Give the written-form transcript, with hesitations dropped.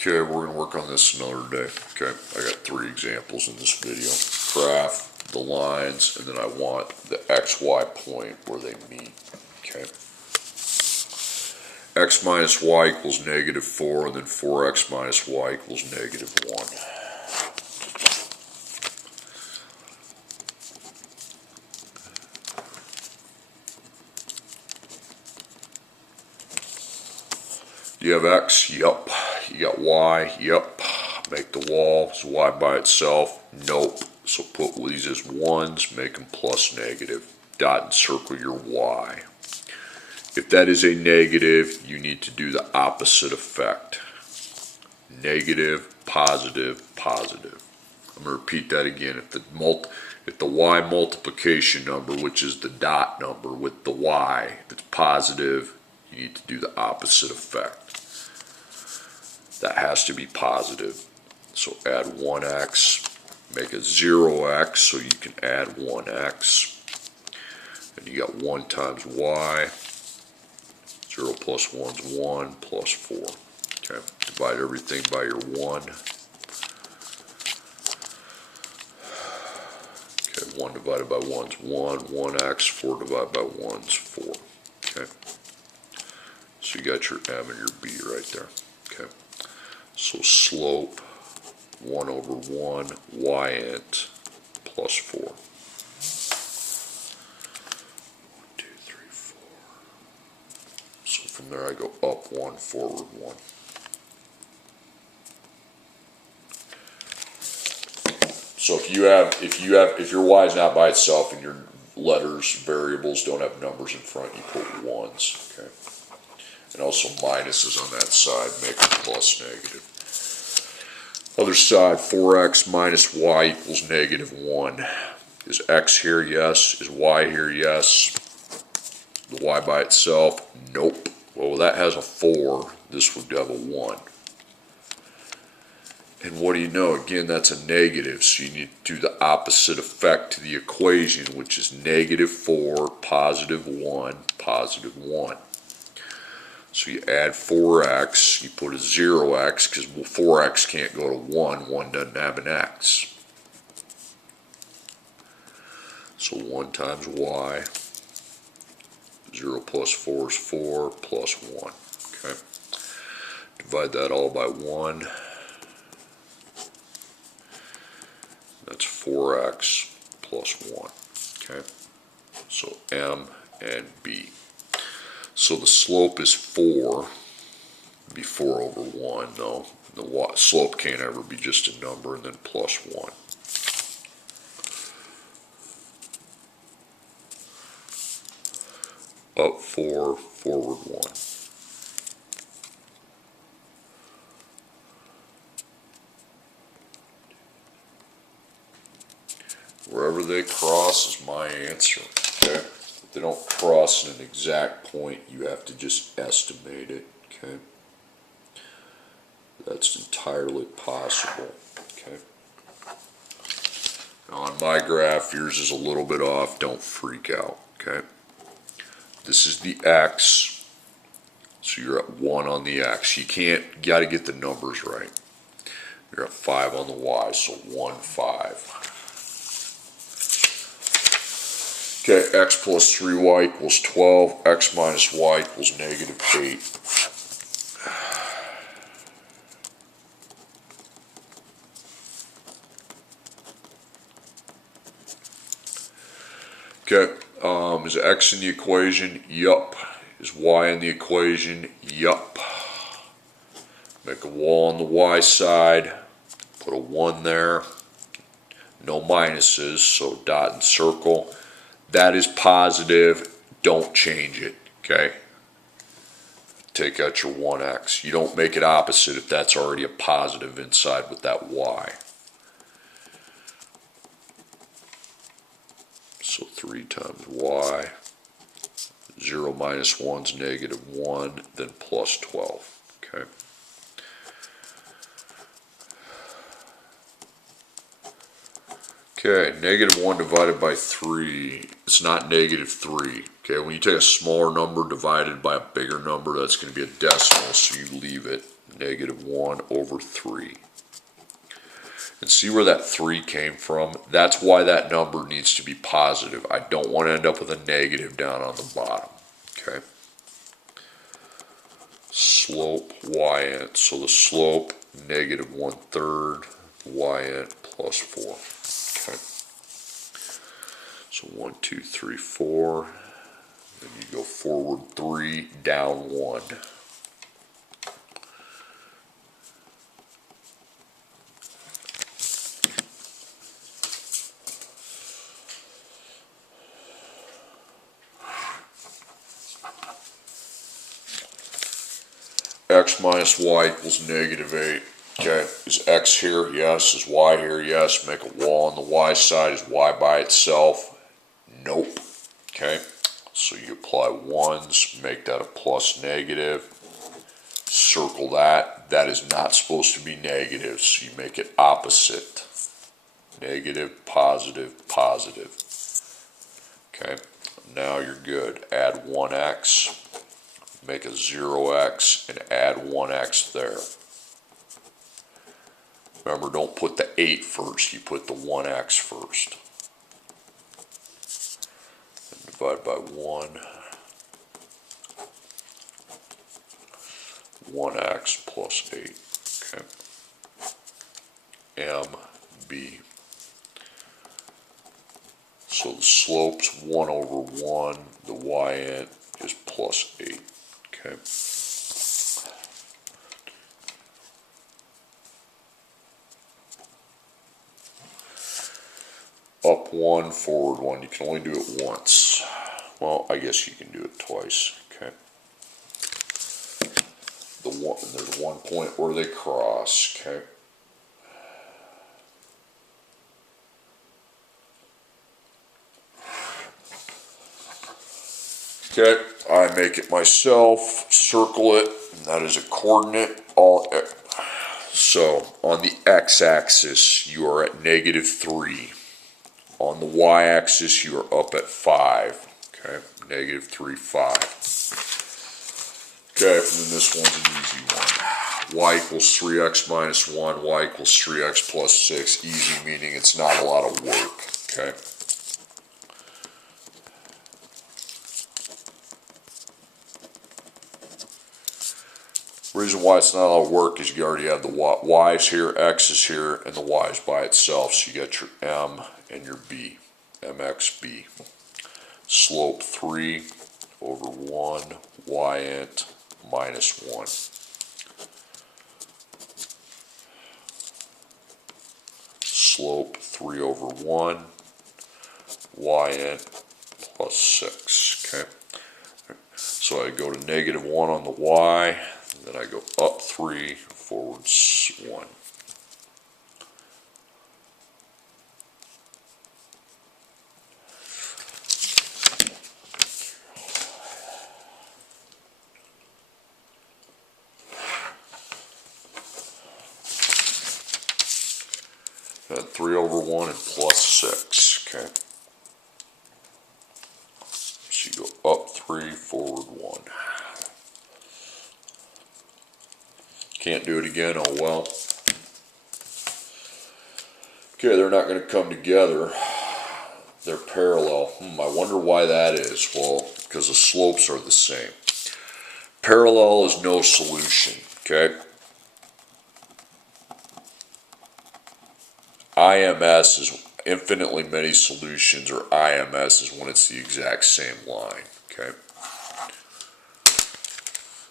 Okay, we're going to work on this another day. Okay, I got 3 examples in this video. Graph, the lines, and then I want the XY point where they meet. Okay. X minus y equals -4, and then 4x minus y equals -1. You have x? Yup. You got y? Yup. Make the wall. Is y by itself? Nope. So put these as 1s, make them plus negative. Dot and circle your y. If that is a negative, you need to do the opposite effect. Negative, positive, positive. I'm going to repeat that again. If the y multiplication number, which is the dot number with the y, if it's positive, you need to do the opposite effect. That has to be positive. So add 1x, make it 0x so you can add 1x. And you got 1 times y. 0 plus 1 is 1 plus 4. Okay, divide everything by your 1. Okay, 1 divided by 1 is 1. 1x, 4 divided by 1 is 4. Okay, so you got your m and your b right there. Okay, so slope 1 over 1 y int plus 4. 1, 2, 3, 4. So from there I go up 1, forward 1. So if your y is not by itself and your letters, variables don't have numbers in front, you put 1s. Okay. And also minuses on that side, make it plus negative. Other side, 4x minus y equals -1. Is x here? Yes. Is y here? Yes. The y by itself? Nope. Well, that has a 4. This would have a 1. And what do you know? Again, that's a negative, so you need to do the opposite effect to the equation, which is -4, +1, +1. So you add 4x, you put a 0x, because 4x can't go to 1, 1 doesn't have an x. So 1 times y, 0 plus 4 is 4, plus 1. Okay. Divide that all by 1. That's 4x plus 1. Okay. So m and b. So the slope is 4. It'd be 4 over 1, though. The slope can't ever be just a number, and then plus 1. Up 4, forward 1. Wherever they cross is my answer. Okay? If they don't cross in an exact point, you have to just estimate it. Okay? That's entirely possible. Okay? Now on my graph, yours is a little bit off. Don't freak out. Okay? This is the x, so you're at 1 on the x. You got to get the numbers right. You're at 5 on the y, so 1, 5. Okay, x plus 3y equals 12, x minus y equals -8. Okay, is x in the equation? Yup. Is y in the equation? Yup. Make a wall on the y side, put a 1 there, no minuses, so dot and circle. That is positive, don't change it, okay? Take out your 1x. You don't make it opposite if that's already a positive inside with that y. So 3 times y, 0 minus 1 is -1, then plus 12, okay? Okay, -1 divided by 3, it's not -3. Okay, when you take a smaller number divided by a bigger number, that's going to be a decimal, so you leave it. negative 1 over 3. And see where that 3 came from? That's why that number needs to be positive. I don't want to end up with a negative down on the bottom. Okay. Slope y-int. So the slope, negative 1/3, y-int plus 4. Okay. So 1, 2, 3, 4. Then you go forward 3, down 1. X minus y equals negative 8. Okay, is x here? Yes. Is y here? Yes. Make a wall on the y side. Is y by itself? Nope. Okay, so you apply 1s, make that a plus negative. Circle that. That is not supposed to be negative, so you make it opposite. Negative, positive, positive. Okay, now you're good. Add 1x. Make a 0x and add 1x there. Remember, don't put the 8 first, you put the 1x first. And divide by 1. 1x plus 8. Okay. MB. So the slope's 1 over 1. The y-int is plus 8. Okay. Up 1, forward 1. You can only do it once. Well, I guess you can do it twice. Okay. There's one point where they cross. Okay. Okay, I make it myself, circle it, and that is a coordinate. So on the x-axis, you are at negative 3. On the y-axis, you are up at 5. Okay, negative 3, 5. Okay, and then this one's an easy one. Y equals 3x minus 1, y equals 3x plus 6. Easy meaning it's not a lot of work. Okay. Reason why it's not a lot of work is you already have the y's here, x is here, and the y's by itself. So you got your m and your b, mxb. Slope 3 over 1, y-int minus 1. Slope 3 over 1, y-int plus 6. Okay. So I go to negative 1 on the y. Then I go up 3, forwards 1. Then 3 over 1 and plus 6. Okay. So you go up 3, forward 1. Can't do it again, oh well. Okay, they're not going to come together. They're parallel. I wonder why that is. Well, because the slopes are the same. Parallel is no solution, okay? IMS is infinitely many solutions, or IMS is when it's the exact same line, okay?